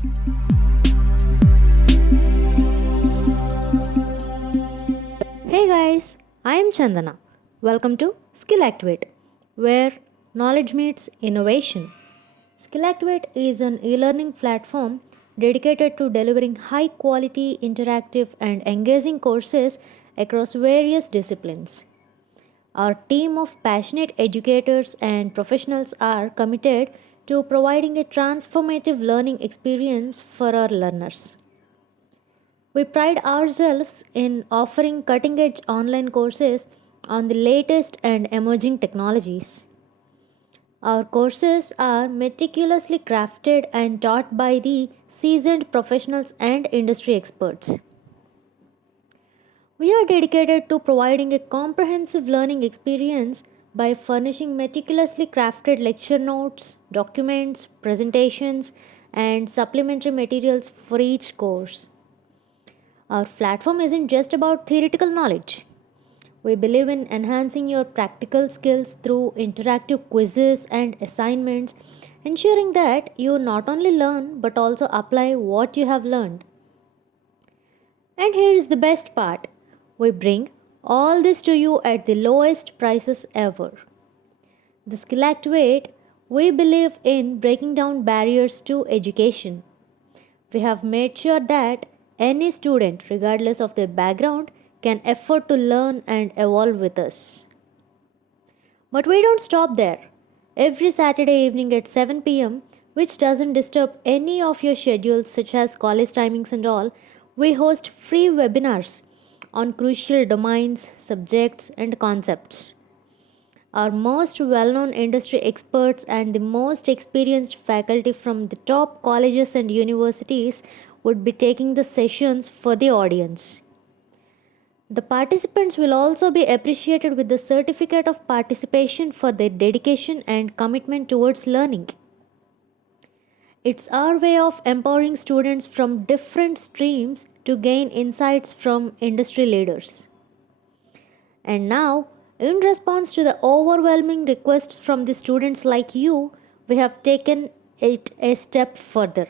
Hey guys, I am Chandana. Welcome to SkillActivate, where knowledge meets innovation. SkillActivate is an e learning platform dedicated to delivering high quality, interactive, and engaging courses across various disciplines. Our team of passionate educators and professionals are committed to providing a transformative learning experience for our learners. We pride ourselves in offering cutting edge online courses on the latest and emerging technologies. Our courses are meticulously crafted and taught by the seasoned professionals and industry experts. We are dedicated to providing a comprehensive learning experience by furnishing meticulously crafted lecture notes, documents, presentations, and supplementary materials for each course. Our platform isn't just about theoretical knowledge. We believe in enhancing your practical skills through interactive quizzes and assignments, ensuring that you not only learn but also apply what you have learned. And here is the best part, we bring all this to you at the lowest prices ever. The Skill Activate, we believe in breaking down barriers to education. We have made sure that any student, regardless of their background, can afford to learn and evolve with us. But we don't stop there. Every Saturday evening at 7 p.m., which doesn't disturb any of your schedules, such as college timings and all, we host free webinars on crucial domains, subjects, and concepts. Our most well known industry experts and the most experienced faculty from the top colleges and universities would be taking the sessions for the audience. The participants will also be appreciated with the certificate of participation for their dedication and commitment towards learning. It's our way of empowering students from different streams to gain insights from industry leaders. And now, in response to the overwhelming requests from the students like you, we have taken it a step further.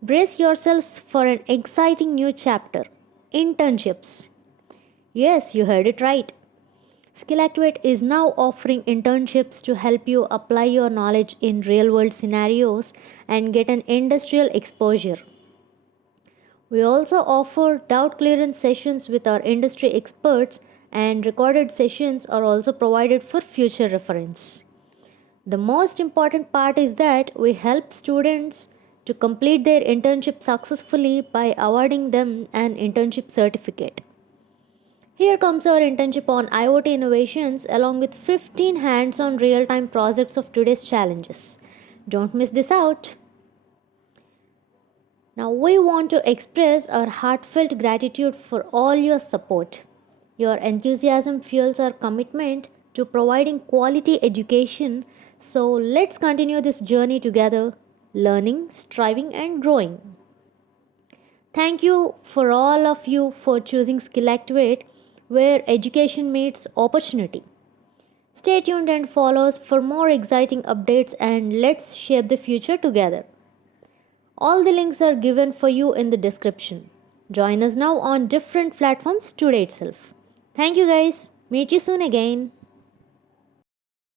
Brace yourselves for an exciting new chapter, internships. Yes, you heard it right. SkillActivate is now offering internships to help you apply your knowledge in real world scenarios and get an industrial exposure. We also offer doubt clearance sessions with our industry experts, and recorded sessions are also provided for future reference. The most important part is that we help students to complete their internship successfully by awarding them an internship certificate. Here comes our internship on IoT innovations along with 15 hands on real time projects of today's challenges. Don't miss this out. Now, we want to express our heartfelt gratitude for all your support. Your enthusiasm fuels our commitment to providing quality education. So, let's continue this journey together, learning, striving, and growing. Thank you for all of you for choosing SkillActivate, where education meets opportunity. Stay tuned and follow us for more exciting updates, and let's shape the future together. All the links are given for you in the description. Join us now on different platforms today itself. Thank you guys. Meet you soon again.